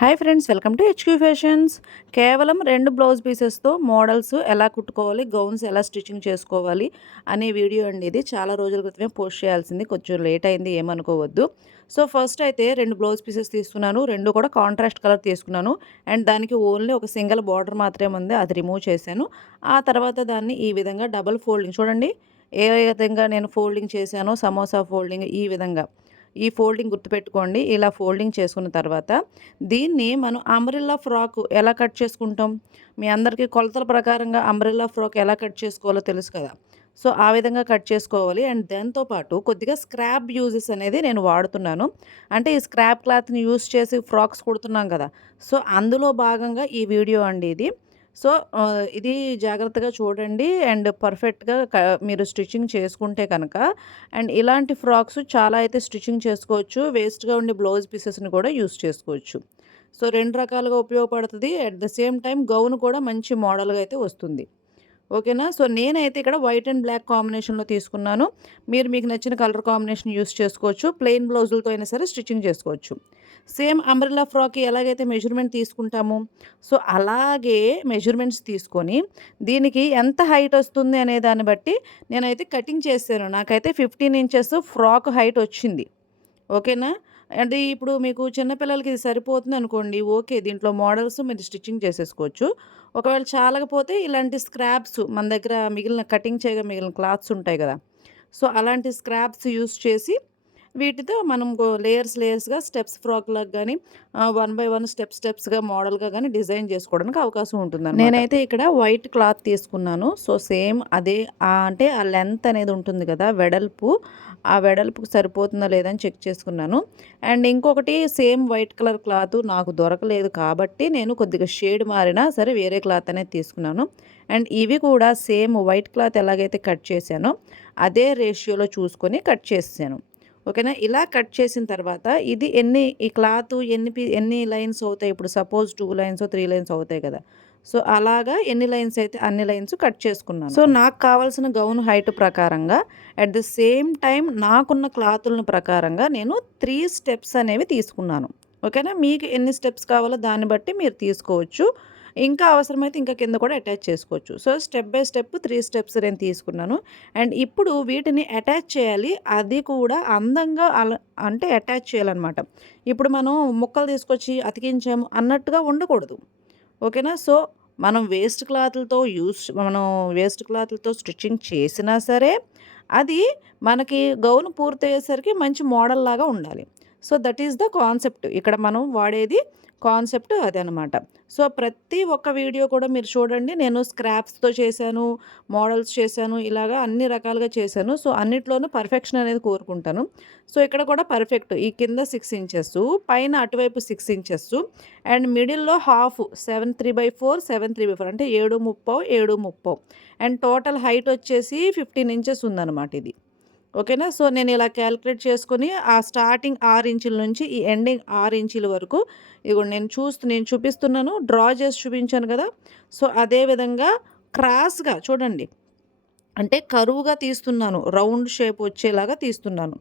Hi friends, welcome to HQ fashions. కేవలం 2 blouse పీసెస్‌తో models ఎలా కుట్టుకోవాలి, గౌన్స్ ఎలా స్టిచ్చింగ్ చేసుకోవాలి అనే వీడియో అండి ఇది. చాలా రోజుల క్రితమే పోస్ట్ చేయాల్సింది. కొంచెం లేట్ అయింది, ఏమనుకోవద్దు. సో, ఫస్ట్ అయితే 2 బ్లౌజ్ పీసెస్ తీసుకున్నాను. 2 కూడా కాంట్రాస్ట్ కలర్ తీసుకున్నాను. అండ్ దానికి ఓన్లీ ఒక సింగిల్ బార్డర్ మాత్రమే ఉంది. అది రిమూవ్ చేశాను. ఆ తర్వాత దాన్ని ఈ విధంగా డబుల్ ఫోల్డింగ్ చూడండి. ఏ విధంగా నేను ఫోల్డింగ్ చేశానో సమోసా ఫోల్డింగ్ ఈ విధంగా. ఈ ఫోల్డింగ్ గుర్తుపెట్టుకోండి. ఇలా ఫోల్డింగ్ చేసుకున్న తర్వాత దీన్ని మనం అంబ్రెల్లా ఫ్రాక్ ఎలా కట్ చేసుకుంటాం? మీ అందరికీ కొలతల ప్రకారంగా అంబ్రెల్లా ఫ్రాక్ ఎలా కట్ చేసుకోవాలో తెలుసు కదా! సో, ఆ విధంగా కట్ చేసుకోవాలి. అండ్ దాంతో పాటు కొద్దిగా స్క్రాప్ యూజెస్ అనేది నేను వాడుతున్నాను. అంటే ఈ స్క్రాప్ క్లాత్‌ని యూజ్ చేసి ఫ్రాక్స్ కుడుతున్నాం కదా! సో, అందులో భాగంగా ఈ వీడియో అండి ఇది. సో, ఇది జాగ్రత్తగా చూడండి. అండ్ పర్ఫెక్ట్‌గా మీరు స్టిచ్చింగ్ చేసుకుంటే కనుక అండ్ ఇలాంటి ఫ్రాక్స్ చాలా అయితే స్టిచ్చింగ్ చేసుకోవచ్చు. వేస్ట్‌గా ఉండే బ్లౌజ్ పీసెస్‌ని కూడా యూజ్ చేసుకోవచ్చు. సో, 2 రకాలుగా ఉపయోగపడుతది. At the same time gown కూడా మంచి మోడల్‌గా అయితే వస్తుంది. ఓకేనా? సో, నేనైతే ఇక్కడ వైట్ అండ్ బ్లాక్ కాంబినేషన్‌లో తీసుకున్నాను. మీరు మీకు నచ్చిన కలర్ కాంబినేషన్ యూజ్ చేసుకోవచ్చు. ప్లెయిన్ బ్లౌజులతో అయినా సరే స్టిచ్చింగ్ చేసుకోవచ్చు. సేమ్ అంబ్రెల్లా ఫ్రాక్‌కి ఎలాగైతే మెజర్‌మెంట్ తీసుకుంటామో, సో, అలాగే మెజర్‌మెంట్స్ తీసుకొని దీనికి ఎంత హైట్ వస్తుంది అనే దాన్ని బట్టి నేనైతే కటింగ్ చేశాను. నాకైతే 15 ఇంచెస్ ఫ్రాక్ హైట్ వచ్చింది. ఓకేనా? అంటే ఇప్పుడు మీకు చిన్న పిల్లలకి ఇది సరిపోతుందనుకోండి. ఓకే. దీంట్లో మోడల్స్ మీరు స్టిచ్చింగ్ చేసేసుకోవచ్చు. ఒకవేళ చాలకపోతే ఇలాంటి స్క్రాప్స్ మన దగ్గర మిగిలిన కటింగ్ చేయగా మిగిలిన క్లాత్స్ ఉంటాయి గదా! సో, అలాంటి స్క్రాప్స్ యూజ్ చేసి వీటితో మనం లేయర్స్‌గా స్టెప్స్ ఫ్రాక్‌లాగా గాని 1 బై 1 స్టెప్స్‌గా మోడల్‌గా గాని డిజైన్ చేసుకోవడానికి అవకాశం ఉంటుందనమాట. నేనైతే ఇక్కడ వైట్ క్లాత్ తీసుకున్నాను. సో, సేమ్ అదే అంటే ఆ లెంత్ అనేది ఉంటుంది కదా! వెడల్పు. ఆ వెడల్పుకి సరిపోతుందా లేదా అని చెక్ చేసుకున్నాను. అండ్ ఇంకొకటి సేమ్ వైట్ కలర్ క్లాత్ నాకు దొరకలేదు కాబట్టి నేను కొద్దిగా షేడ్ మారినా సరే వేరే క్లాత్ అనేది తీసుకున్నాను. అండ్ ఇవి కూడా సేమ్ వైట్ క్లాత్ ఎలాగైతే కట్ చేశానో అదే రేషియోలో చూసుకొని కట్ చేసేసాను. ఓకేనా? ఇలా కట్ చేసిన తర్వాత ఇది ఈ క్లాతు ఎన్ని లైన్స్ అవుతాయి? ఇప్పుడు సపోజ్ 2 లైన్సో, 3 లైన్స్ అవుతాయి కదా! సో, అలాగా ఎన్ని లైన్స్ అయితే అన్ని లైన్స్ కట్ చేసుకున్నాను. సో, నాకు కావాల్సిన గౌన్ హైట్ ప్రకారంగా అట్ ద సేమ్ టైమ్ నాకున్న క్లాతులను ప్రకారంగా నేను 3 స్టెప్స్ అనేవి తీసుకున్నాను. ఓకేనా? మీకు ఎన్ని స్టెప్స్ కావాలో దాన్ని బట్టి మీరు తీసుకోవచ్చు. ఇంకా అవసరమైతే ఇంకా కింద కూడా అటాచ్ చేసుకోవచ్చు. So, step by step 3 steps నేను తీసుకున్నాను. అండ్ ఇప్పుడు వీటిని అటాచ్ చేయాలి. అది కూడా అందంగా అంటే అటాచ్ చేయాలనమాట. ఇప్పుడు మనం ముక్కలు తీసుకొచ్చి అతికించాము అన్నట్టుగా ఉండకూడదు. ఓకేనా? సో, మనం వేస్ట్ క్లాతులతో స్టిచ్చింగ్ చేసినా సరే, అది మనకి గౌన్ పూర్తయ్యేసరికి మంచి మోడల్‌లాగా ఉండాలి. So, that is the concept. ఇక్కడ మనం వాడేది కాన్సెప్ట్ అదనమాట. సో, ప్రతి ఒక్క వీడియో కూడా మీరు చూడండి. నేను స్క్రాప్స్‌తో చేశాను, మోడల్స్ చేశాను, ఇలాగా అన్ని రకాలుగా చేశాను. సో, అన్నిట్లోనూ పర్ఫెక్షన్ అనేది కోరుకుంటాను. సో, ఇక్కడ కూడా పర్ఫెక్ట్. ఈ కింద 6 ఇంచెస్సు, పైన అటువైపు 6 ఇంచెస్సు అండ్ మిడిల్‌లో హాఫ్ 7/3/4, 7/3/4 అంటే 7:30, 7:30 అండ్ టోటల్ హైట్ వచ్చేసి 15 ఇంచెస్ ఉందన్నమాట ఇది. ఓకేనా? సో, నేను ఇలా కాలిక్యులేట్ చేసుకొని ఆ స్టార్టింగ్ 6 ఇంచుల నుంచి ఈ ఎండింగ్ 6 ఇంచుల వరకు ఇదిగోండి నేను చూపిస్తున్నాను. డ్రా చేసి చూపించాను కదా! సో, అదే విధంగా క్రాస్‌గా చూడండి. అంటే కరువుగా తీస్తున్నాను. రౌండ్ షేప్ వచ్చేలాగా తీస్తున్నాను.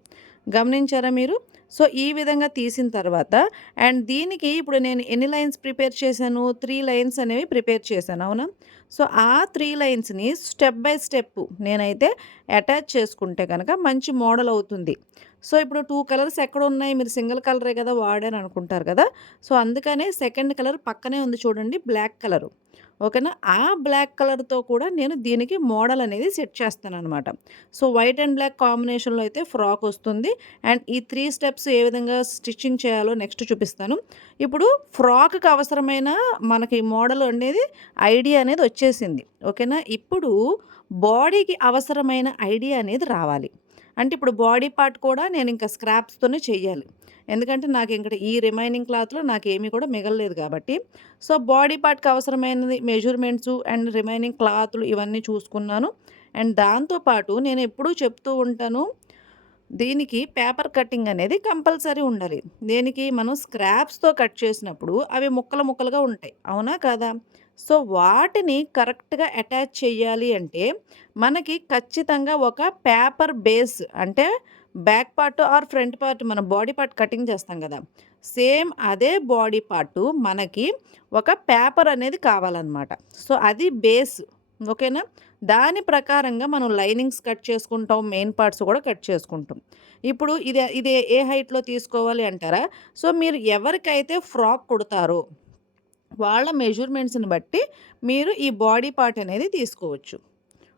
గమనించారా మీరు? సో, ఈ విధంగా తీసిన తర్వాత అండ్ దీనికి ఇప్పుడు నేను ఎన్ని లైన్స్ ప్రిపేర్ చేశాను? 3 లైన్స్ అనేవి ప్రిపేర్ చేశాను. అవునా? సో, ఆ 3 లైన్స్‌ని స్టెప్ బై స్టెప్ నేనైతే అటాచ్ చేసుకుంటే గనక మంచి మోడల్ అవుతుంది. సో, ఇప్పుడు 2 కలర్స్ ఎక్కడున్నాయి? మీరు సింగిల్ కలరే కదా వాడాను అనుకుంటారు కదా! సో, అందుకనే సెకండ్ కలర్ పక్కనే ఉంది చూడండి బ్లాక్ కలరు. ఓకేనా? ఆ బ్లాక్ కలర్‌తో కూడా నేను దీనికి మోడల్ అనేది సెట్ చేస్తాననమాట. సో, వైట్ అండ్ బ్లాక్ కాంబినేషన్‌లో అయితే ఫ్రాక్ వస్తుంది. అండ్ ఈ 3 స్టెప్స్ ఏ విధంగా స్టిచ్చింగ్ చేయాలో నెక్స్ట్ చూపిస్తాను. ఇప్పుడు ఫ్రాక్‌కి అవసరమైన మనకి మోడల్ అనేది ఐడియా అనేది వచ్చేసింది. ఓకేనా? ఇప్పుడు బాడీకి అవసరమైన ఐడియా అనేది రావాలి. అంటే ఇప్పుడు బాడీ పార్ట్ కూడా నేను ఇంకా స్క్రాప్స్‌తోనే చెయ్యాలి. ఎందుకంటే నాకు ఇంకట ఈ రిమైనింగ్ క్లాత్‌లో నాకేమీ కూడా మిగలలేదు కాబట్టి. సో, బాడీ పార్ట్‌కి అవసరమైనది మెజర్‌మెంట్సు అండ్ రిమైనింగ్ క్లాతులు ఇవన్నీ చూసుకున్నాను. అండ్ దాంతో పాటు నేనెప్పుడూ చెప్తూ ఉంటాను. దీనికి పేపర్ కటింగ్ అనేది కంపల్సరీ ఉండాలి. దేనికి? మనం స్క్రాప్స్‌తో కట్ చేసినప్పుడు అవి ముక్కలుగా ఉంటాయి. అవునా? కాదా? సో, వాటిని కరెక్ట్‌గా అటాచ్ చెయ్యాలి అంటే మనకి ఖచ్చితంగా ఒక పేపర్ బేస్ అంటే back part or front part మన బాడీ పార్ట్ కటింగ్ చేస్తాం గదా! సేమ్ అదే బాడీ పార్టు మనకి ఒక పేపర్ అనేది కావాలన్నమాట. సో, అది బేస్. ఓకేనా? దాని ప్రకారంగా మనం లైనింగ్స్ కట్ చేసుకుంటాం. మెయిన్ పార్ట్స్ కూడా కట్ చేసుకుంటాం. ఇప్పుడు ఇది ఏ హైట్‌లో తీసుకోవాలి అంటారా? సో, మీరు ఎవరికైతే ఫ్రాక్ కుడతారో వాళ్ళ మెజర్‌మెంట్స్‌ని బట్టి మీరు ఈ బాడీ పార్ట్ అనేది తీసుకోవచ్చు.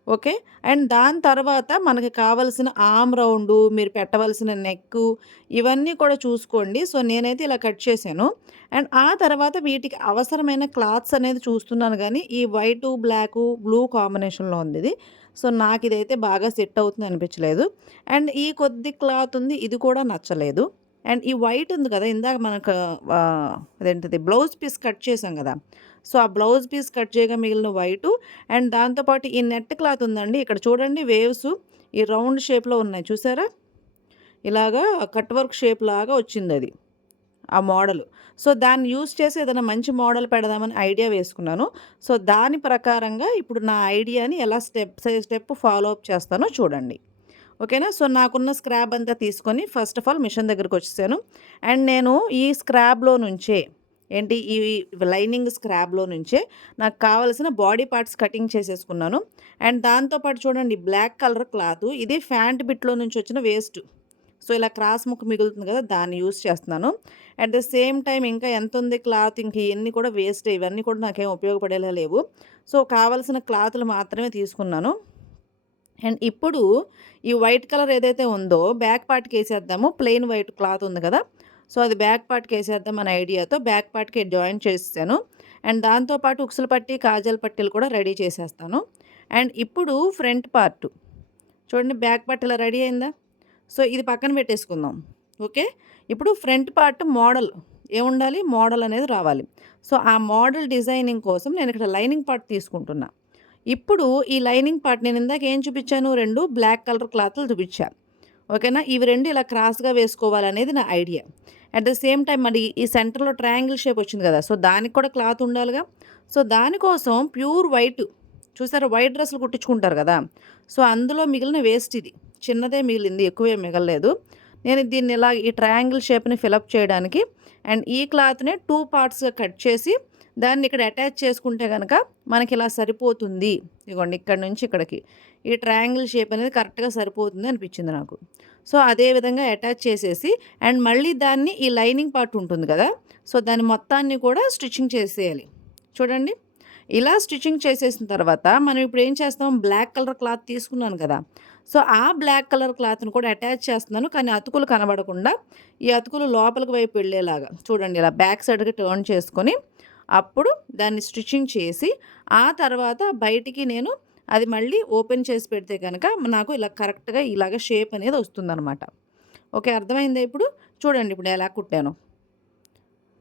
ఓకే. అండ్ దాని తర్వాత మనకి కావాల్సిన ఆర్మ్ రౌండు, మీరు పెట్టవలసిన నెక్కు ఇవన్నీ కూడా చూసుకోండి. సో, నేనైతే ఇలా కట్ చేశాను. అండ్ ఆ తర్వాత వీటికి అవసరమైన క్లాత్స్ అనేది చూస్తున్నాను గానీ, ఈ వైటు, బ్లాకు, బ్లూ కాంబినేషన్‌లో ఉందిది. సో, నాకిదైతే బాగా సెట్ అవుతుంది అనిపించలేదు. అండ్ ఈ కొద్ది క్లాత్ ఉంది ఇది కూడా నచ్చలేదు. అండ్ ఈ వైట్ ఉంది కదా! ఇందాక మనకు అదేంటిది బ్లౌజ్ పీస్ కట్ చేసాం గదా! సో, ఆ బ్లౌజ్ పీస్ కట్ చేయగా మిగిలిన వైటు అండ్ దాంతో పాటు ఈ నెట్ క్లాత్ ఉందండి. ఇక్కడ చూడండి వేవ్స్ ఈ రౌండ్ షేప్‌లో ఉన్నాయి చూసారా? ఇలాగా కట్ వర్క్ షేప్ లాగా వచ్చిందది. ఆ మోడలు. సో, దాన్ని యూజ్ చేసి ఏదైనా మంచి మోడల్ పెడదామని ఐడియా వేసుకున్నాను. సో, దాని ప్రకారంగా ఇప్పుడు నా ఐడియాని ఎలా step by step follow up చేస్తానో చూడండి. ఓకేనా? సో, నాకున్న స్క్రాబ్ అంతా తీసుకొని ఫస్ట్ ఆఫ్ ఆల్ మిషన్ దగ్గరికొచ్చేసాను. అండ్ నేను ఈ స్క్రాబ్‌లో నుంచే ఏంటి ఈ లైనింగ్ స్క్రాబ్‌లో నుంచే నాకు కావాల్సిన బాడీ పార్ట్స్ కటింగ్ చేసేసుకున్నాను. అండ్ దాంతో పాటు చూడండి బ్లాక్ కలర్ క్లాతు ఇది ఫ్యాంట్ బిట్‌లో నుంచి వచ్చిన వేస్ట్. సో, ఇలా క్రాస్ ముక్క మిగులుతుంది కదా! దాన్ని యూజ్ చేస్తున్నాను. అట్ ద సేమ్ టైమ్ ఇంకా ఎంతుంది క్లాత్ ఇంక ఇయన్నీ కూడా వేస్టే. ఇవన్నీ కూడా నాకేం ఉపయోగపడేలా లేవు. సో, కావాల్సిన క్లాతులు మాత్రమే తీసుకున్నాను. అండ్ ఇప్పుడు ఈ వైట్ కలర్ ఏదైతే ఉందో బ్యాక్ పార్ట్‌కేసేద్దాము. ప్లెయిన్ వైట్ క్లాత్ ఉంది కదా! సో, అది బ్యాక్ పార్ట్‌కేసేద్దాం అనే ఐడియాతో బ్యాక్ పార్ట్‌కి జాయిన్ చేసేసాను. అండ్ దాంతో పాటు ఉక్సులు పట్టి, కాజాల పట్టీలు కూడా రెడీ చేసేస్తాను. అండ్ ఇప్పుడు ఫ్రంట్ పార్ట్ చూడండి బ్యాక్ పార్ట్ ఇలా రెడీ అయిందా? సో, ఇది పక్కన పెట్టేసుకుందాం. ఓకే. ఇప్పుడు ఫ్రంట్ పార్ట్ మోడల్ ఏముండాలి? మోడల్ అనేది రావాలి. సో, ఆ మోడల్ డిజైనింగ్ కోసం నేను ఇక్కడ లైనింగ్ పార్ట్ తీసుకుంటున్నా. ఇప్పుడు ఈ లైనింగ్ పార్ట్ నేను ఇందాక ఏం చూపించాను? 2 బ్లాక్ కలర్ క్లాతులు చూపించా. ఓకేనా? ఇవి 2 ఇలా క్రాస్‌గా వేసుకోవాలనేది నా idea. At the same time మరి ఈ సెంటర్‌లో ట్రయాంగిల్ షేప్ వచ్చింది కదా! సో, దానికి కూడా క్లాత్ ఉండాలిగా. సో, దానికోసం ప్యూర్ వైట్ చూసారా? వైట్ డ్రెస్సులు కుట్టించుకుంటారు కదా! సో, అందులో మిగిలిన వేస్ట్ ఇది. చిన్నదే మిగిలింది. ఎక్కువేం మిగలలేదు. నేను దీన్ని ఇలా ఈ ట్రయాంగిల్ షేప్‌ని ఫిలప్ చేయడానికి అండ్ ఈ క్లాత్‌ని 2 పార్ట్స్‌గా కట్ చేసి దాన్ని ఇక్కడ అటాచ్ చేసుకుంటే గనక మనకి ఇలా సరిపోతుంది. ఇగోండి ఇక్కడి నుంచి ఇక్కడికి. ఈ ట్రయాంగిల్ షేప్ అనేది కరెక్ట్‌గా సరిపోతుంది అనిపించింది నాకు. సో, అదే విధంగా అటాచ్ చేసేసి అండ్ మళ్ళీ దాన్ని ఈ లైనింగ్ పార్ట్ ఉంటుంది కదా! సో, దాన్ని మొత్తాన్ని కూడా స్టిచ్చింగ్ చేసేయాలి. చూడండి. ఇలా స్టిచ్చింగ్ చేసేసిన తర్వాత మనం ఇప్పుడు ఏం చేస్తాం బ్లాక్ కలర్ క్లాత్ తీసుకున్నాను కదా! సో, ఆ బ్లాక్ కలర్ క్లాత్‌ని కూడా అటాచ్ చేస్తున్నాను. కానీ అతుకులు కనబడకుండా ఈ అతుకులు లోపలికి వైపు వెళ్ళేలాగా చూడండి ఇలా బ్యాక్ సైడ్‌కి టర్న్ చేసుకొని అప్పుడు దాన్ని స్టిచ్చింగ్ చేసి ఆ తర్వాత బయటికి నేను అది మళ్ళీ ఓపెన్ చేసి పెడితే గనక నాకు ఇలా కరెక్ట్‌గా ఇలాగ షేప్ అనేది వస్తుందనమాట. ఓకే. అర్థమైందా ఇప్పుడు? చూడండి ఇప్పుడు ఎలా కుట్టానో.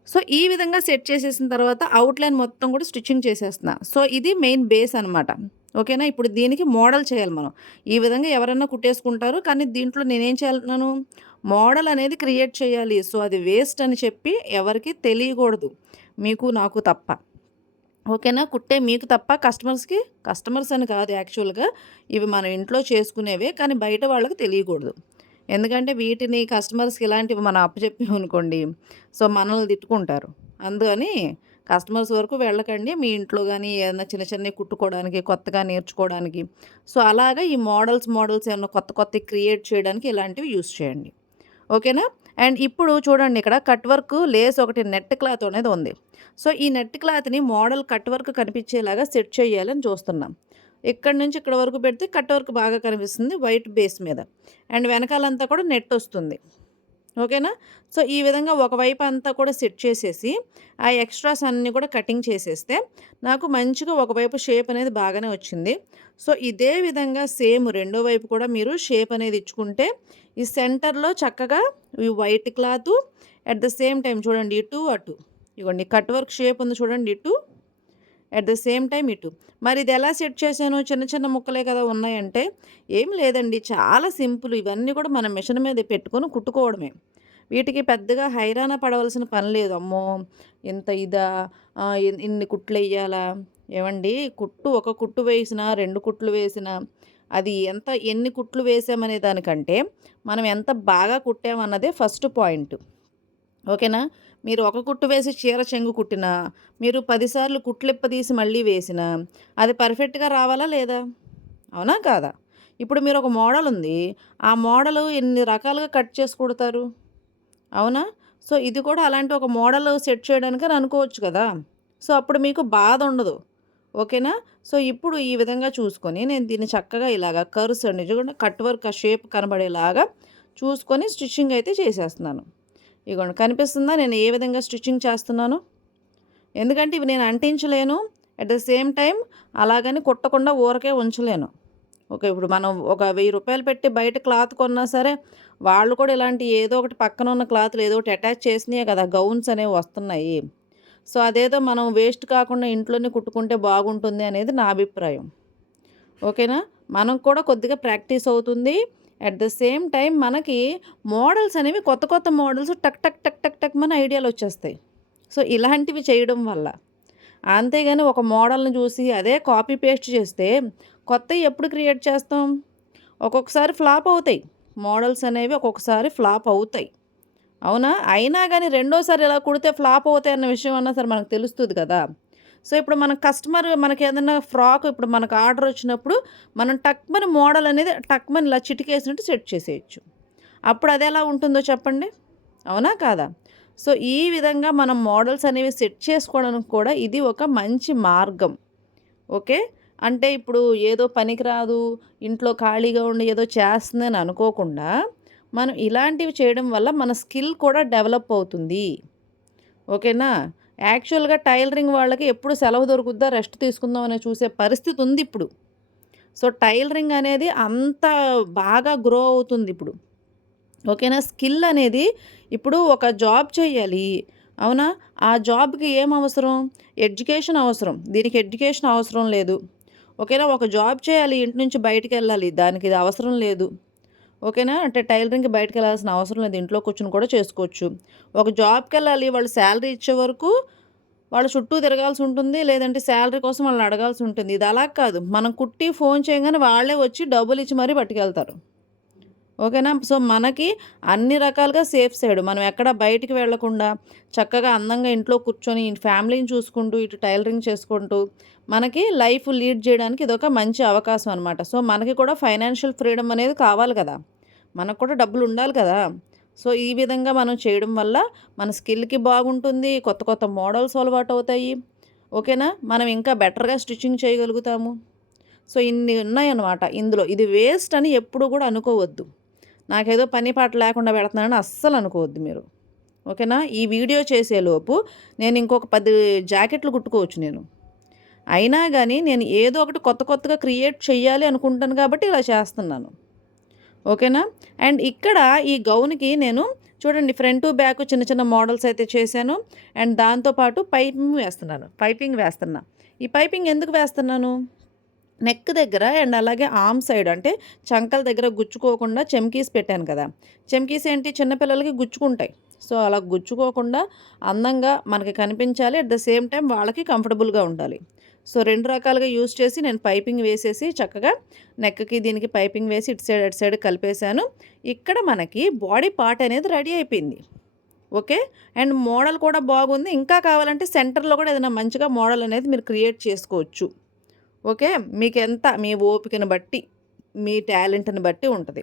సో, ఈ విధంగా సెట్ చేసేసిన తర్వాత అవుట్‌లైన్ మొత్తం కూడా స్టిచ్చింగ్ చేసేస్తున్నా. సో, ఇది మెయిన్ బేస్ అనమాట. ఓకేనా? ఇప్పుడు దీనికి మోడల్ చేయాలి మనం. ఈ విధంగా ఎవరన్నా కుట్టేసుకుంటారు. కానీ దీంట్లో నేనేం చేయాలనుకున్నాను, మోడల్ అనేది క్రియేట్ చేయాలి. సో, అది వేస్ట్ అని చెప్పి ఎవరికీ తెలియకూడదు. మీకు, నాకు తప్ప. ఓకేనా? కుట్టే మీకు తప్ప కస్టమర్స్ అని కాదు యాక్చువల్‌గా. ఇవి మన ఇంట్లో చేసుకునేవే. కానీ బయట వాళ్ళకి తెలియకూడదు. ఎందుకంటే వీటిని కస్టమర్స్‌కి ఇలాంటివి మనం అప్పచెప్పామనుకోండి, సో, మనల్ని తిట్టుకుంటారు. అందుకని కస్టమర్స్ వరకు వెళ్ళకండి. మీ ఇంట్లో గానీ ఏదైనా చిన్న చిన్నవి కుట్టుకోవడానికి, కొత్తగా నేర్చుకోవడానికి. సో, అలాగా ఈ మోడల్స్ ఏమన్నా కొత్తవి క్రియేట్ చేయడానికి ఇలాంటివి యూజ్ చేయండి. ఓకేనా? అండ్ ఇప్పుడు చూడండి ఇక్కడ కట్ వర్క్ లేస్ ఒకటి నెట్ క్లాత్ అనేది ఉంది. సో, ఈ నెట్ క్లాత్‌ని మోడల్ కట్ వర్క్ కనిపించేలాగా సెట్ చేయాలని చూస్తున్నాం. ఇక్కడి నుంచి ఇక్కడ వరకు పెడితే కట్ వర్క్ బాగా కనిపిస్తుంది వైట్ బేస్ మీద. అండ్ వెనకాలంతా కూడా నెట్ వస్తుంది. ఓకేనా? సో, ఈ విధంగా ఒకవైపు అంతా కూడా సెట్ చేసేసి, ఆ ఎక్స్‌ట్రాస్ అన్నీ కూడా కటింగ్ చేసేస్తే, నాకు మంచిగా ఒకవైపు షేప్ అనేది బాగానే వచ్చింది. సో, ఇదే విధంగా సేమ్ రెండో వైపు కూడా మీరు షేప్ అనేది ఇచ్చుకుంటే, ఈ సెంటర్‌లో చక్కగా ఈ white cloth at the same time చూడండి ఇటు, అటు. ఇగోండి కట్ వర్క్ షేప్ ఉంది చూడండి ఇటు, అట్ ద సేమ్ టైమ్ ఇటు. మరి ఇది ఎలా సెట్ చేశాను? చిన్న చిన్న ముక్కలే కదా ఉన్నాయంటే, ఏం లేదండి చాలా సింపుల్. ఇవన్నీ కూడా మనం మిషన్ మీద పెట్టుకొని కుట్టుకోవడమే. వీటికి పెద్దగా హైరానా పడవలసిన పని లేదు. అమ్మో! ఇంత ఇదా? ఇన్ని కుట్లెయ్యాలా? ఏవండీ ఒక కుట్టు వేసినా, 2 కుట్లు వేసినా, అది ఎన్ని కుట్లు వేసామనే దానికంటే, మనం ఎంత బాగా కుట్టామన్నదే ఫస్ట్ పాయింట్. ఓకేనా? మీరు ఒక కుట్టు వేసి చీర చెంగు కుట్టినా, మీరు 10 సార్లు కుట్లిప్ప తీసి మళ్ళీ వేసినా, అది పర్ఫెక్ట్‌గా రావాలా లేదా? అవునా? కాదా? ఇప్పుడు మీరొక మోడలుంది. ఆ మోడలు ఎన్ని రకాలుగా కట్ చేసి కుడతారు? అవునా? సో, ఇది కూడా అలాంటి ఒక మోడల్ సెట్ చేయడానికని అనుకోవచ్చు కదా! సో, అప్పుడు మీకు బాధుండదు. ఓకేనా? సో, ఇప్పుడు ఈ విధంగా చూసుకొని నేను దీన్ని చక్కగా ఇలాగా కర్వ్స్ అండి చూడండి కట్ వర్క్ ఆ షేప్ కనబడేలాగా చూసుకొని స్టిచ్చింగ్ అయితే చేసేస్తున్నాను. ఇగోండి కనిపిస్తుందా నేను ఏ విధంగా స్టిచ్చింగ్ చేస్తున్నానో? ఎందుకంటే ఇవి నేను అంటించలేను. అట్ ద సేమ్ టైమ్ అలాగని కుట్టకుండా ఊరకే ఉంచలేను. ఓకే. ఇప్పుడు మనం ఒక రూ. 1000 పెట్టి బయట క్లాత్ కొన్నా సరే, వాళ్ళు కూడా ఇలాంటి ఏదో ఒకటి పక్కన ఉన్న క్లాత్‌లు ఏదో ఒకటి అటాచ్ చేసినయే కదా! గౌన్స్ అనేవి వస్తున్నాయి. సో, అదేదో మనం వేస్ట్ కాకుండా ఇంట్లోనే కుట్టుకుంటే బాగుంటుంది అనేది నా అభిప్రాయం. ఓకేనా? మనం కూడా కొద్దిగా ప్రాక్టీస్ అవుతుంది. అట్ ద సేమ్ టైమ్ మనకి మోడల్స్ అనేవి కొత్త కొత్త మోడల్స్ టక్ టక్ టక్ టక్ టక్ మన ఐడియాలొచ్చేస్తాయి. సో, ఇలాంటివి చేయడం వల్ల. అంతేగాని ఒక మోడల్‌ని చూసి అదే కాపీ పేస్ట్ చేస్తే కొత్తయి ఎప్పుడు క్రియేట్ చేస్తాం? ఒక్కొక్కసారి ఫ్లాప్ అవుతాయి. మోడల్స్ అనేవి ఒక్కొక్కసారి ఫ్లాప్ అవుతాయి. అవునా? అయినా గాని రెండోసారి ఇలా కుడితే ఫ్లాప్ అవుతాయన్న విషయం అన్నా సరే మనకు తెలుస్తది కదా! సో, ఇప్పుడు మన కస్టమర్ మనకేదన్నా ఫ్రాక్ ఇప్పుడు మనకు ఆర్డర్ వచ్చినప్పుడు మనం టక్‌మని మోడల్ అనేది టక్‌మని ఇలా చిటికేసినట్టు సెట్ చేసేయొచ్చు. అప్పుడు అదెలా ఉంటుందో చెప్పండి? అవునా? కాదా? సో, ఈ విధంగా మనం మోడల్స్ అనేవి సెట్ చేసుకోవడానికి కూడా ఇది ఒక మంచి మార్గం. ఓకే. అంటే ఇప్పుడు ఏదో పనికిరాదు, ఇంట్లో ఖాళీగా ఉండి ఏదో చేస్తుందని అనుకోకుండా, మనం ఇలాంటివి చేయడం వల్ల మన స్కిల్ కూడా డెవలప్ అవుతుంది. ఓకేనా? యాక్చువల్‌గా టైలరింగ్ వాళ్ళకి ఎప్పుడు సెలవు దొరుకుద్దా, రెస్ట్ తీసుకుందాం అని చూసే పరిస్థితి ఉందిప్పుడు. సో, టైలరింగ్ అనేది అంత బాగా గ్రో అవుతుందిప్పుడు. ఓకేనా? స్కిల్ అనేది ఇప్పుడు ఒక జాబ్ చేయాలి. అవునా? ఆ జాబ్‌కి ఏం అవసరం? ఎడ్యుకేషన్ అవసరం. దీనికి ఎడ్యుకేషన్ అవసరం లేదు. ఓకేనా? ఒక జాబ్ చేయాలి. ఇంటి నుంచి బయటికెళ్ళాలి. దానికి ఇది అవసరం లేదు. ఓకేనా? అంటే టైలరింగ్‌కి బయటికెళ్ళాల్సిన అవసరం లేదు. ఇంట్లో కూర్చొని కూడా చేసుకోవచ్చు. ఒక జాబ్‌కెళ్ళాలి. వాళ్ళు సాలరీ ఇచ్చే వరకు వాళ్ళ చుట్టూ తిరగాల్సి ఉంటుంది. లేదంటే సాలరీ కోసం వాళ్ళని అడగాల్సి ఉంటుంది. ఇది అలా కాదు. మనం కుట్టి ఫోన్ చేయంగానే వాళ్ళే వచ్చి డబ్బులిచ్చి మరీ పట్టుకెళ్తారు. ఓకేనా? సో, మనకి అన్ని రకాలుగా సేఫ్ సైడ్. మనం ఎక్కడ బయటికి వెళ్ళకుండా చక్కగా అందంగా ఇంట్లో కూర్చొని ఫ్యామిలీని చూసుకుంటూ, ఇటు టైలరింగ్ చేసుకుంటూ, మనకి లైఫ్ లీడ్ జేయడానికి ఇదొక మంచి అవకాశం అనమాట. సో, మనకి కూడా ఫైనాన్షియల్ ఫ్రీడమ్ అనేది కావాలి కదా! మనకు కూడా డబ్బులుండాలి కదా! సో, ఈ విధంగా మనం చేయడం వల్ల మన స్కిల్‌కి బాగుంటుంది. కొత్త కొత్త మోడల్స్ అలవాటవుతాయి. ఓకేనా? మనం ఇంకా బెటర్‌గా స్టిచ్చింగ్ చేయగలుగుతాము. సో, ఇన్ని ఉన్నాయన్నమాట ఇందులో. ఇది వేస్ట్ అని ఎప్పుడు కూడా అనుకోవద్దు. నాకేదో పని పాట లేకుండా పెడుతున్నానని అస్సలు అనుకోవద్దు మీరు. ఓకేనా? ఈ వీడియో చేసేలోపు నేను ఇంకొక 10 జాకెట్లు కుట్టుకోవచ్చు నేను. అయినా గాని నేను ఏదో ఒకటి కొత్త కొత్తగా క్రియేట్ చెయ్యాలి అనుకుంటాను కాబట్టి ఇలా చేస్తున్నాను. ఓకేనా? అండ్ ఇక్కడ ఈ గౌన్‌కి నేను చూడండి ఫ్రంటు, బ్యాకు చిన్న చిన్న మోడల్స్ అయితే చేశాను. అండ్ దాంతో పాటు పైపింగ్ వేస్తున్నాను. పైపింగ్ వేస్తున్నా. ఈ పైపింగ్ ఎందుకు వేస్తున్నాను? నెక్ దగ్గర అండ్ అలాగే ఆర్మ్ సైడ్ అంటే చంకల దగ్గర గుచ్చుకోకుండా చెమ్కీస్ పెట్టాను కదా! చెమ్కీస్ ఏంటి చిన్న పిల్లలకి గుచ్చుకుంటాయి. సో, అలా గుచ్చుకోకుండా అందంగా మనకి కనిపించాలి. అట్ ద సేమ్ టైమ్ వాళ్ళకి కంఫర్టబుల్‌గా ఉండాలి. సో, 2 రకాలుగా యూజ్ చేసి నేను పైపింగ్ వేసేసి చక్కగా నెక్‌కి దీనికి పైపింగ్ వేసి ఇటు సైడ్, అటు సైడ్ కలిపేశాను. ఇక్కడ మనకి బాడీ పార్ట్ అనేది రెడీ అయిపోయింది. ఓకే. అండ్ మోడల్ కూడా బాగుంది. ఇంకా కావాలంటే సెంటర్‌లో కూడా ఏదైనా మంచిగా మోడల్ అనేది మీరు క్రియేట్ చేసుకోవచ్చు. ఓకే. మీకెంత మీ ఓపికను బట్టి, మీ టాలెంట్‌ని బట్టి ఉంటది.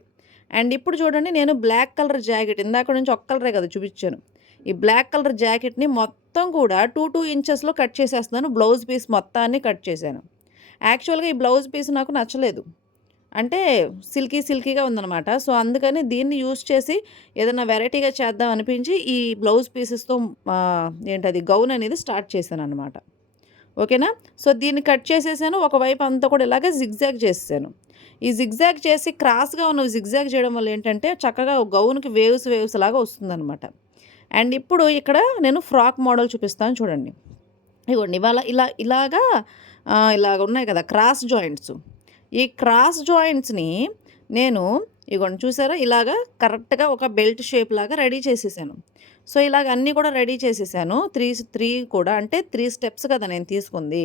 అండ్ ఇప్పుడు చూడండి నేను బ్లాక్ కలర్ జాకెట్ ఇందాక నుంచి ఒక కలరే కదా చూపిచ్చాను. ఈ బ్లాక్ కలర్ జాకెట్‌ని మొత్తం కూడా 2 ఇంచెస్‌లో కట్ చేసేస్తున్నాను. బ్లౌజ్ పీస్ మొత్తాన్ని కట్ చేశాను. యాక్చువల్‌గా ఈ బ్లౌజ్ పీస్ నాకు నచ్చలేదు. అంటే సిల్కీగా ఉందనమాట. సో, అందుకని దీన్ని యూజ్ చేసి ఏదైనా వెరైటీగా చేద్దాం అనిపించి ఈ బ్లౌజ్ పీసెస్‌తో ఏంటది గౌన్ అనేది స్టార్ట్ చేశాననమాట. ఓకేనా? సో, దీన్ని కట్ చేసేసాను. ఒకవైపు అంతా కూడా ఇలాగే జిగ్‌జాగ్ చేసేసాను. ఈ జిగ్‌జాగ్ చేసి క్రాస్‌గా ఉన్నవి జిగ్‌జాగ్ చేయడం వల్ల ఏంటంటే, చక్కగా గౌన్‌కి వేవ్స్ లాగా వస్తుందనమాట. అండ్ ఇప్పుడు ఇక్కడ నేను ఫ్రాక్ మోడల్ చూపిస్తాను చూడండి. ఇగోండి ఇవాళ ఇలాగా ఇలాగ ఉన్నాయి కదా! Cross joints. ఈ క్రాస్ జాయింట్స్‌ని నేను ఇగోండి చూసారా? ఇలాగా కరెక్ట్‌గా ఒక బెల్ట్ షేప్ లాగా రెడీ చేసేసాను. సో, ఇలాగ అన్నీ కూడా రెడీ చేసేసాను. 3 కూడా అంటే 3 స్టెప్స్ కదా నేను తీసుకుంది.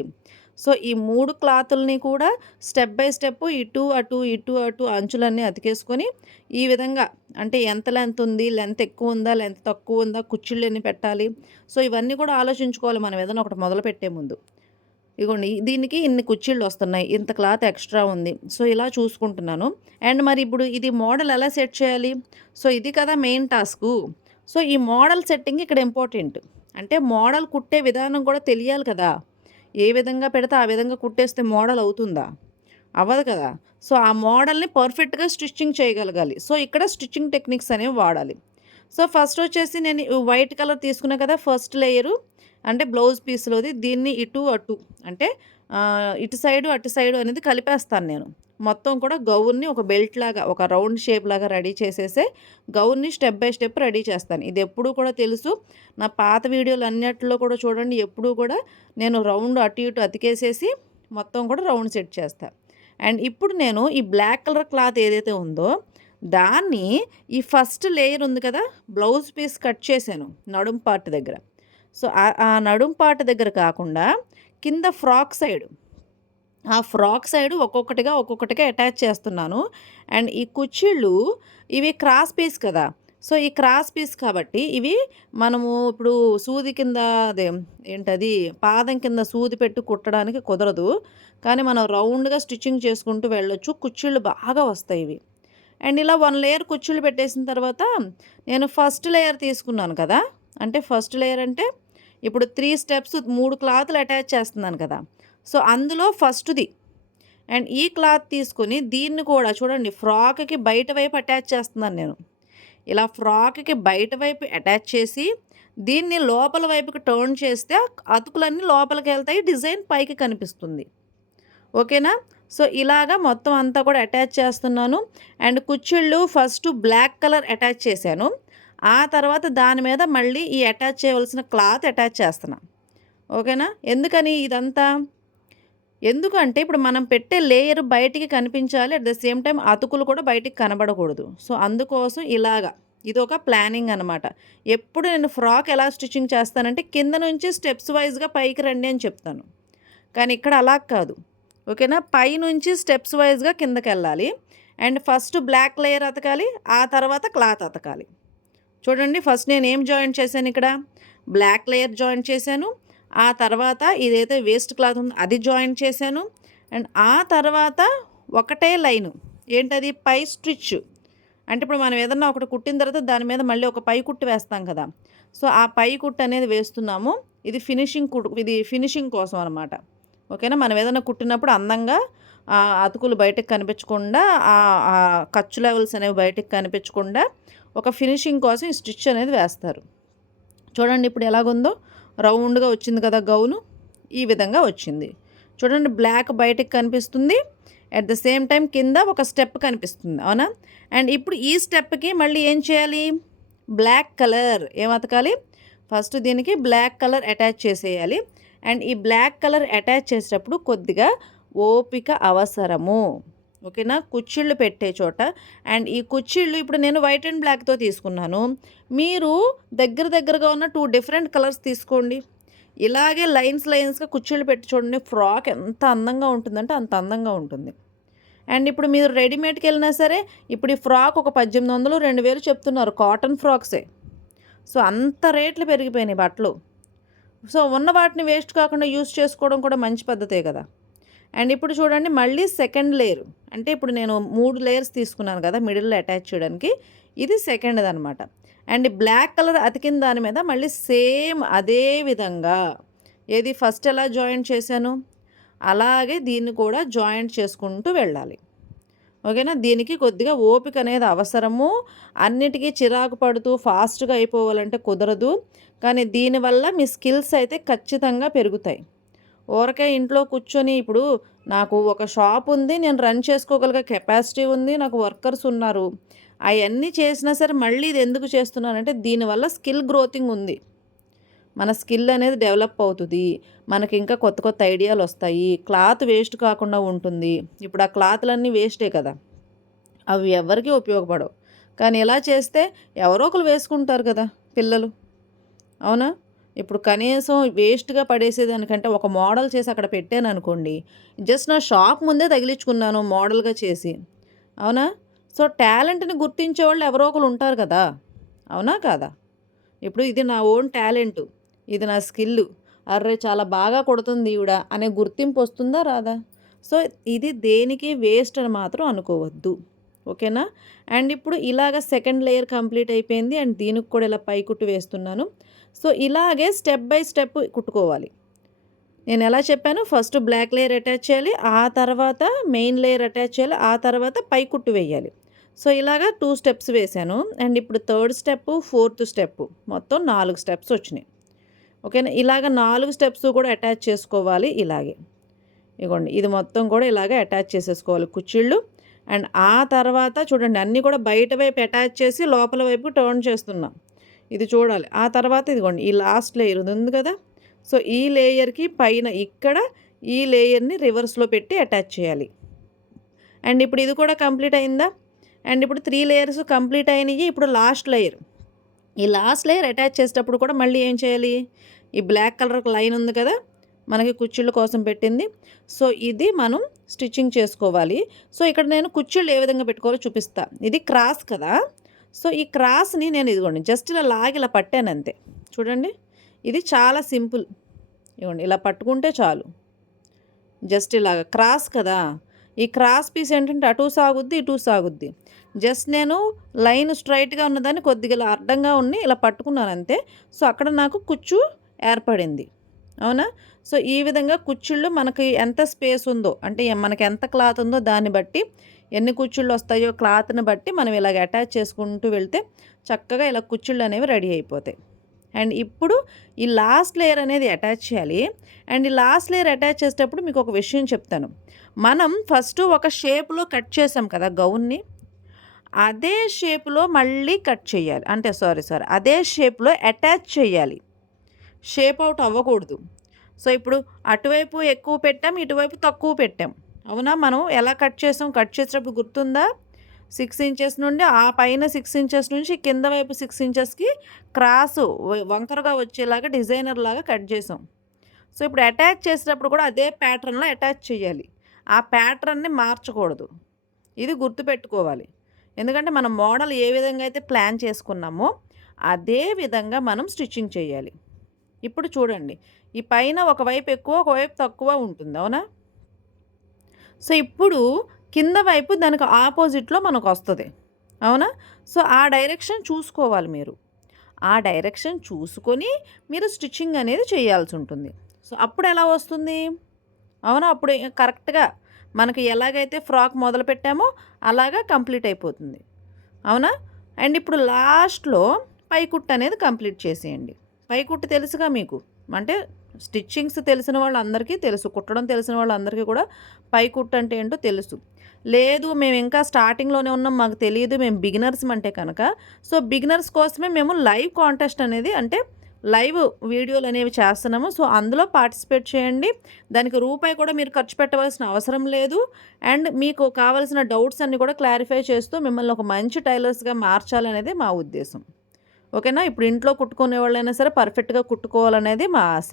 సో ఈ 3 క్లాతుల్ని కూడా స్టెప్ బై స్టెప్ ఇటు అటు ఇటు అటు అంచులన్నీ అతికేసుకొని ఈ విధంగా అంటే ఎంత లెంత్ ఉంది, లెంత్ ఎక్కువ ఉందా, లెంత్ తక్కువ ఉందా, కుచ్చిళ్ళు ఎన్ని పెట్టాలి, సో ఇవన్నీ కూడా ఆలోచించుకోవాలి మనం ఏదైనా ఒకటి మొదలుపెట్టే ముందు. ఇగోండి దీనికి ఇన్ని కుచ్చిళ్ళు వస్తున్నాయి, ఇంత క్లాత్ ఎక్స్ట్రా ఉంది, సో ఇలా చూసుకుంటున్నాను. అండ్ మరి ఇప్పుడు ఇది మోడల్ ఎలా సెట్ చేయాలి, సో ఇది కదా మెయిన్ టాస్కు. సో ఈ మోడల్ సెట్టింగ్ ఇక్కడ ఇంపార్టెంట్. అంటే మోడల్ కుట్టే విధానం కూడా తెలియాలి కదా. ఏ విధంగా పెడితే ఆ విధంగా కుట్టేస్తే మోడల్ అవుతుందా, అవ్వదు కదా. సో ఆ మోడల్ని పర్ఫెక్ట్గా స్టిచ్చింగ్ చేయగలగాలి. సో ఇక్కడ స్టిచ్చింగ్ టెక్నిక్స్ అనేవి వాడాలి. సో ఫస్ట్ వచ్చేసి నేను వైట్ కలర్ తీసుకున్నా కదా, ఫస్ట్ లేయరు అంటే బ్లౌజ్ పీస్లోది, దీన్ని ఇటు అటు అంటే ఇటు సైడు అటు సైడు అనేది కలిపేస్తాను నేను. మొత్తం కూడా గౌన్ని ఒక బెల్ట్ లాగా ఒక రౌండ్ షేప్ లాగా రెడీ చేసేసే గౌన్ని స్టెప్ బై స్టెప్ రెడీ చేస్తాను. ఇది ఎప్పుడూ కూడా తెలుసు, నా పాత వీడియోలు అన్నిట్లో కూడా చూడండి, ఎప్పుడూ కూడా నేను రౌండ్ అటు ఇటు అతికేసేసి మొత్తం కూడా రౌండ్ సెట్ చేస్తాను. అండ్ ఇప్పుడు నేను ఈ బ్లాక్ కలర్ క్లాత్ ఏదైతే ఉందో దాన్ని ఈ ఫస్ట్ లేయర్ ఉంది కదా, బ్లౌజ్ పీస్ కట్ చేశాను నడుం పార్ట్ దగ్గర. సో ఆ నడుం పార్ట్ దగ్గర కాకుండా కింద ఫ్రాక్ సైడ్, ఆ ఫ్రాక్ సైడ్ ఒక్కొక్కటిగా అటాచ్ చేస్తున్నాను. అండ్ ఈ కుచ్చిళ్ళు ఇవి క్రాస్ పీస్ కదా, సో ఈ క్రాస్ పీస్ కాబట్టి ఇవి మనము ఇప్పుడు సూది కింద అదే ఏంటది పాదం కింద సూది పెట్టి కుట్టడానికి కుదరదు, కానీ మనం రౌండ్గా స్టిచ్చింగ్ చేసుకుంటూ వెళ్ళొచ్చు. కుచ్చిళ్ళు బాగా వస్తాయి ఇవి. అండ్ ఇలా 1 లేయర్ కుచ్చిళ్ళు పెట్టేసిన తర్వాత నేను ఫస్ట్ లేయర్ తీసుకున్నాను కదా, అంటే ఫస్ట్ లేయర్ అంటే ఇప్పుడు 3 స్టెప్స్ 3 క్లాతులు అటాచ్ చేస్తున్నాను కదా, సో అందులో ఫస్ట్ది. అండ్ ఈ క్లాత్ తీసుకొని దీన్ని కూడా చూడండి ఫ్రాక్కి బయట వైపు అటాచ్ చేస్తున్నాను నేను. ఇలా ఫ్రాక్కి బయట వైపు అటాచ్ చేసి దీన్ని లోపల వైపుకి టర్న్ చేస్తే అతుకులన్నీ లోపలికి వెళ్తాయి, డిజైన్ పైకి కనిపిస్తుంది. ఓకేనా. సో ఇలాగా మొత్తం అంతా కూడా అటాచ్ చేస్తున్నాను. అండ్ కుచ్చిళ్ళు ఫస్ట్ బ్లాక్ కలర్ అటాచ్ చేశాను, ఆ తర్వాత దాని మీద మళ్ళీ ఈ అటాచ్ చేయవలసిన క్లాత్ అటాచ్ చేస్తున్నా. ఓకేనా. ఎందుకని ఇదంతా, ఎందుకంటే ఇప్పుడు మనం పెట్టే లేయర్ బయటికి కనిపించాలి, అట్ ద సేమ్ టైం అతుకులు కూడా బయటికి కనబడకూడదు. సో అందుకోసం ఇలాగా ఇది ఒక ప్లానింగ్ అనమాట. ఎప్పుడు నేను ఫ్రాక్ ఎలా స్టిచ్చింగ్ చేస్తానంటే కింద నుంచి స్టెప్స్ వైజ్గా పైకి రండి అని చెప్తాను, కానీ ఇక్కడ అలా కాదు. ఓకేనా. పై నుంచి స్టెప్స్ వైజ్గా కిందకి వెళ్ళాలి. అండ్ ఫస్ట్ బ్లాక్ లేయర్ అతకాలి, ఆ తర్వాత క్లాత్ అతకాలి. చూడండి ఫస్ట్ నేను ఏం జాయింట్ చేశాను, ఇక్కడ బ్లాక్ లేయర్ జాయింట్ చేశాను, ఆ తర్వాత ఇదైతే వేస్ట్ క్లాత్ ఉంది అది జాయింట్ చేశాను. అండ్ ఆ తర్వాత ఒకటే లైను ఏంటది పై స్టిచ్, అంటే ఇప్పుడు మనం ఏదన్నా ఒకటి కుట్టిన తర్వాత దాని మీద మళ్ళీ ఒక పై కుట్టు వేస్తాం కదా, సో ఆ పై కుట్టు అనేది వేస్తున్నాము. ఇది ఫినిషింగ్ కోసం అనమాట. ఓకేనా. మనం ఏదైనా కుట్టినప్పుడు అందంగా అతుకులు బయటకు కనిపించకుండా, ఆ ఖర్చు లెవెల్స్ అనేవి బయటకు కనిపించకుండా ఒక ఫినిషింగ్ కోసం ఈ స్టిచ్ అనేది వేస్తారు. చూడండి ఇప్పుడు ఎలాగుందో, రౌండ్గా వచ్చింది కదా గౌను, ఈ విధంగా వచ్చింది. చూడండి బ్లాక్ బయటకు కనిపిస్తుంది, అట్ ద సేమ్ టైం కింద ఒక స్టెప్ కనిపిస్తుంది, అవునా. అండ్ ఇప్పుడు ఈ స్టెప్కి మళ్ళీ ఏం చేయాలి, బ్లాక్ కలర్ ఏం అతకాలి, ఫస్ట్ దీనికి బ్లాక్ కలర్ అటాచ్ చేసేయాలి. అండ్ ఈ బ్లాక్ కలర్ అటాచ్ చేసేటప్పుడు కొద్దిగా ఓపిక అవసరము. ఓకేనా. కుచ్చిళ్ళు పెట్టే చోట. అండ్ ఈ కుచ్చిళ్ళు ఇప్పుడు నేను వైట్ అండ్ బ్లాక్తో తీసుకున్నాను, మీరు దగ్గరగా ఉన్న 2 డిఫరెంట్ కలర్స్ తీసుకోండి. ఇలాగే లైన్స్గా కుచ్చిళ్ళు పెట్టి చూడండి, ఫ్రాక్ ఎంత అందంగా ఉంటుందంటే అంత అందంగా ఉంటుంది. అండ్ ఇప్పుడు మీరు రెడీమేడ్కి వెళ్ళినా సరే ఇప్పుడు ఈ ఫ్రాక్ ఒక 1800 2000 చెప్తున్నారు, కాటన్ ఫ్రాక్సే. సో అంత రేట్లు పెరిగిపోయినాయి బట్టలు. సో ఉన్న వాటిని వేస్ట్ కాకుండా యూస్ చేసుకోవడం కూడా మంచి పద్ధతే కదా. అండ్ ఇప్పుడు చూడండి మళ్ళీ సెకండ్ లేయర్, అంటే ఇప్పుడు నేను 3 లేయర్స్ తీసుకున్నాను కదా మిడిల్లో అటాచ్ చేయడానికి, ఇది సెకండ్ది అనమాట. అండ్ బ్లాక్ కలర్ అతికిన దాని మీద మళ్ళీ సేమ్ అదే విధంగా ఏది ఫస్ట్ ఎలా జాయింట్ చేశాను అలాగే దీన్ని కూడా జాయింట్ చేసుకుంటూ వెళ్ళాలి. ఓకేనా. దీనికి కొద్దిగా ఓపిక అనేది అవసరము. అన్నిటికీ చిరాకు పడుతూ ఫాస్ట్గా అయిపోవాలంటే కుదరదు, కానీ దీనివల్ల మీ స్కిల్స్ అయితే ఖచ్చితంగా పెరుగుతాయి. ఊరకే ఇంట్లో కూర్చొని ఇప్పుడు నాకు ఒక షాప్ ఉంది, నేను రన్ చేసుకోగలిగే కెపాసిటీ ఉంది, నాకు వర్కర్స్ ఉన్నారు, అవన్నీ చేసినా సరే మళ్ళీ ఇది ఎందుకు చేస్తున్నానంటే దీనివల్ల స్కిల్ గ్రోతింగ్ ఉంది. మన స్కిల్ అనేది డెవలప్ అవుతుంది, మనకి ఇంకా కొత్త ఐడియాలు వస్తాయి, క్లాత్ వేస్ట్ కాకుండా ఉంటుంది. ఇప్పుడు ఆ క్లాత్లన్నీ వేస్టే కదా, అవి ఎవరికి ఉపయోగపడవు. కానీ ఇలా చేస్తే ఎవరో ఒకరు వేసుకుంటారు కదా పిల్లలు, అవునా. ఇప్పుడు కనీసం వేస్ట్‌గా పడేసేదానికంటే ఒక మోడల్ చేసి అక్కడ పెట్టాననుకోండి, జస్ట్ నా షాప్ ముందే తగిలించుకున్నాను మోడల్‌గా చేసి. అవునా? సో, టాలెంట్‌ని గుర్తించేవాళ్ళు ఎవరో ఒకళ్ళు ఉంటారు కదా! అవునా? కాదా? ఇప్పుడు ఇది నా ఓన్ టాలెంటు. ఇది నా స్కిల్లు. అర్రె! చాలా బాగా కుడుతుంది ఈవిడ అనే గుర్తింపు వస్తుందా? రాదా? సో, ఇది దేనికి వేస్ట్ అని మాత్రం అనుకోవద్దు. ఓకేనా? అండ్ ఇప్పుడు ఇలాగ సెకండ్ లేయర్ కంప్లీట్ అయిపోయింది. అండ్ దీనికి కూడా ఇలా పై కుట్టు వేస్తున్నాను. సో, ఇలాగే స్టెప్ బై స్టెప్ కుట్టుకోవాలి. నేనెలా చెప్పాను, ఫస్ట్ బ్లాక్ లేయర్ అటాచ్ చేయాలి. ఆ తర్వాత మెయిన్ లేయర్ అటాచ్ చేయాలి. ఆ తర్వాత పై కుట్టు వేయాలి. సో, ఇలాగా 2 స్టెప్స్ వేశాను. అండ్ ఇప్పుడు థర్డ్ స్టెప్పు, ఫోర్త్ స్టెప్పు మొత్తం 4 స్టెప్స్ వచ్చినాయి. ఓకేనా? ఇలాగ 4 స్టెప్స్ కూడా అటాచ్ చేసుకోవాలి ఇలాగే. ఇగోండి ఇది మొత్తం కూడా ఇలాగే అటాచ్ చేసేసుకోవాలి కుచ్చిళ్ళు. అండ్ ఆ తర్వాత చూడండి అన్నీ కూడా బయట వైపు అటాచ్ చేసి లోపల వైపు టర్న్ చేస్తున్నా. ఇది చూడాలి. ఆ తర్వాత ఇదిగోండి ఈ లాస్ట్ లేయర్ ఇది ఉంది కదా! సో, ఈ లేయర్‌కి పైన ఇక్కడ ఈ లేయర్‌ని రివర్స్‌లో పెట్టి అటాచ్ చేయాలి. అండ్ ఇప్పుడు ఇది కూడా కంప్లీట్ అయిందా? అండ్ ఇప్పుడు 3 లేయర్స్ కంప్లీట్ అయినయి. ఇప్పుడు లాస్ట్ లేయర్. ఈ లాస్ట్ లేయర్ అటాచ్ చేసేటప్పుడు కూడా మళ్ళీ ఏం చేయాలి? ఈ బ్లాక్ కలర్ లైన్ ఉంది కదా! మనకి కుచ్చిళ్ళ కోసం పెట్టింది. సో, ఇది మనం స్టిచ్చింగ్ చేసుకోవాలి. సో, ఇక్కడ నేను కుచ్చిళ్ళు ఏ విధంగా పెట్టుకోవాలో చూపిస్తా. ఇది క్రాస్ కదా! సో, ఈ క్రాస్‌ని నేను ఇదిగోండి జస్ట్ ఇలా లాగి ఇలా పట్టానంతే. చూడండి. ఇది చాలా సింపుల్. ఇగోండి ఇలా పట్టుకుంటే చాలు. జస్ట్ ఇలాగ క్రాస్ కదా! ఈ క్రాస్ పీస్ ఏంటంటే అటు సాగుద్ది, ఇటు సాగుద్ది. జస్ట్ నేను లైన్ స్ట్రెయిట్‌గా ఉన్నదాన్ని కొద్దిగా ఇలా అడ్డంగా ఉండి ఇలా పట్టుకున్నానంతే. సో, అక్కడ నాకు కుచ్చు ఏర్పడింది. అవునా? సో, ఈ విధంగా కుచ్చిళ్ళు మనకి ఎంత స్పేస్ ఉందో, అంటే మనకి ఎంత క్లాత్ ఉందో దాన్ని బట్టి, ఎన్ని కుచ్చిళ్ళు వస్తాయో క్లాత్‌ని బట్టి మనం ఇలాగ అటాచ్ చేసుకుంటూ వెళ్తే చక్కగా ఇలా కుచ్చిళ్ళు అనేవి రెడీ అయిపోతాయి. అండ్ ఇప్పుడు ఈ లాస్ట్ లేయర్ అనేది అటాచ్ చేయాలి. అండ్ ఈ లాస్ట్ లేయర్ అటాచ్ చేసేటప్పుడు మీకు ఒక విషయం చెప్తాను. మనం ఫస్ట్ ఒక షేప్‌లో కట్ చేసాం కదా గౌన్‌ని. అదే షేప్‌లో మళ్ళీ కట్ చేయాలి. అంటే సారీ. అదే షేప్‌లో అటాచ్ చేయాలి. షేప్ ఔట్ అవ్వకూడదు. సో, ఇప్పుడు అటువైపు ఎక్కువ పెట్టాం, ఇటువైపు తక్కువ పెట్టాం. అవునా? మనం ఎలా కట్ చేసాం? కట్ చేసేటప్పుడు గుర్తుందా? 6 ఇంచెస్ నుండి ఆ పైన 6 ఇంచెస్ నుంచి కింద వైపు 6 ఇంచెస్‌కి క్రాసు వంకరగా వచ్చేలాగా డిజైనర్‌లాగా కట్ చేసాం. సో, ఇప్పుడు అటాచ్ చేసేటప్పుడు కూడా అదే ప్యాటర్న్‌లో అటాచ్ చేయాలి. ఆ ప్యాటర్న్‌ని మార్చకూడదు. ఇది గుర్తుపెట్టుకోవాలి. ఎందుకంటే మనం మోడల్ ఏ విధంగా అయితే ప్లాన్ చేసుకున్నామో అదే విధంగా మనం స్టిచ్చింగ్ చేయాలి. ఇప్పుడు చూడండి. ఈ పైన ఒకవైపు ఎక్కువ, ఒకవైపు తక్కువ ఉంటుంది. అవునా? సో, ఇప్పుడు కింద వైపు దానికి ఆపోజిట్‌లో మనకొస్తది. అవునా? సో, ఆ డైరెక్షన్ చూసుకోవాలి మీరు. ఆ డైరెక్షన్ చూసుకొని మీరు స్టిచ్చింగ్ అనేది చేయాల్సుంటుంది. సో, అప్పుడెలా వస్తుంది? అవునా? అప్పుడు కరెక్ట్‌గా మనకి ఎలాగైతే ఫ్రాక్ మొదలుపెట్టామో అలాగా కంప్లీట్ అయిపోతుంది. అవునా? అండ్ ఇప్పుడు లాస్ట్‌లో పైకుట్టు అనేది కంప్లీట్ చేసేయండి. పైకుట్టు తెలుసుగా మీకు? అంటే స్టిచ్చింగ్స్ తెలిసిన వాళ్ళందరికీ తెలుసు. కుట్టడం తెలిసిన వాళ్ళందరికీ కూడా పైకుట్టు అంటే ఏంటో తెలుసు. లేదు మేము ఇంకా స్టార్టింగ్‌లోనే ఉన్నాం, మాకు తెలీదు, మేము బిగినర్స్ అంటే కనుక, సో, బిగినర్స్ కోసమే మేము లైవ్ కాంటెస్ట్ అనేది అంటే లైవ్ వీడియోలు అనేవి చేస్తున్నాము. సో, అందులో పార్టిసిపేట్ చేయండి. దానికి రూపాయి కూడా మీరు ఖర్చు పెట్టవలసిన అవసరం లేదు. అండ్ మీకు కావాల్సిన డౌట్స్ అన్నీ కూడా క్లారిఫై చేస్తూ మిమ్మల్ని ఒక మంచి టైలర్స్‌గా మార్చాలనేది మా ఉద్దేశం. ఓకేనా? ఇప్పుడు ఇంట్లో కుట్టుకునే వాళ్ళైనా సరే పర్ఫెక్ట్‌గా కుట్టుకోవాలనేది మా ఆశ.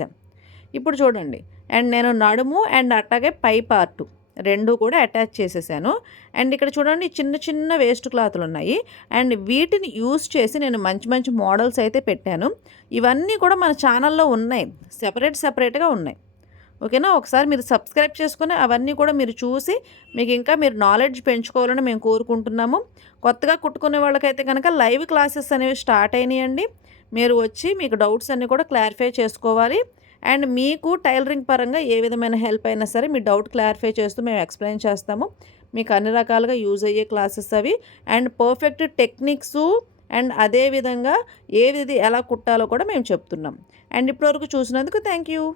ఇప్పుడు చూడండి. అండ్ నేను నడుము అండ్ అట్లాగే పై పార్టు 2 కూడా అటాచ్ చేసేసాను. అండ్ ఇక్కడ చూడండి చిన్న చిన్న వేస్ట్ క్లాతులున్నాయి. అండ్ వీటిని యూజ్ చేసి నేను మంచి మంచి మోడల్స్ అయితే పెట్టాను. ఇవన్నీ కూడా మన ఛానల్‌లో ఉన్నాయి. సెపరేట్‌గా ఉన్నాయి. ఓకేనా? ఒకసారి మీరు సబ్స్క్రైబ్ చేసుకొని అవన్నీ కూడా మీరు చూసి మీకు ఇంకా మీరు నాలెడ్జ్ పెంచుకోవాలని మేము కోరుకుంటున్నాము. కొత్తగా కుట్టుకునే వాళ్ళకైతే కనుక లైవ్ క్లాసెస్ అనేవి స్టార్ట్ అయినాయండి. మీరు వచ్చి మీకు డౌట్స్ అన్నీ కూడా క్లారిఫై చేసుకోవాలి. అండ్ మీకు టైలరింగ్ పరంగా ఏ విధమైన హెల్ప్ అయినా సరే మీ డౌట్ క్లారిఫై చేస్తూ మేము ఎక్స్‌ప్లెయిన్ చేస్తాము. మీకు అన్ని రకాలుగా యూజ్ అయ్యే క్లాసెస్ అవి. అండ్ పర్ఫెక్ట్ టెక్నిక్సు అండ్ అదే విధంగా ఎలా కుట్టాలో కూడా మేము చెప్తున్నాం. అండ్ ఇప్పటివరకు చూసినందుకు థ్యాంక్ యూ.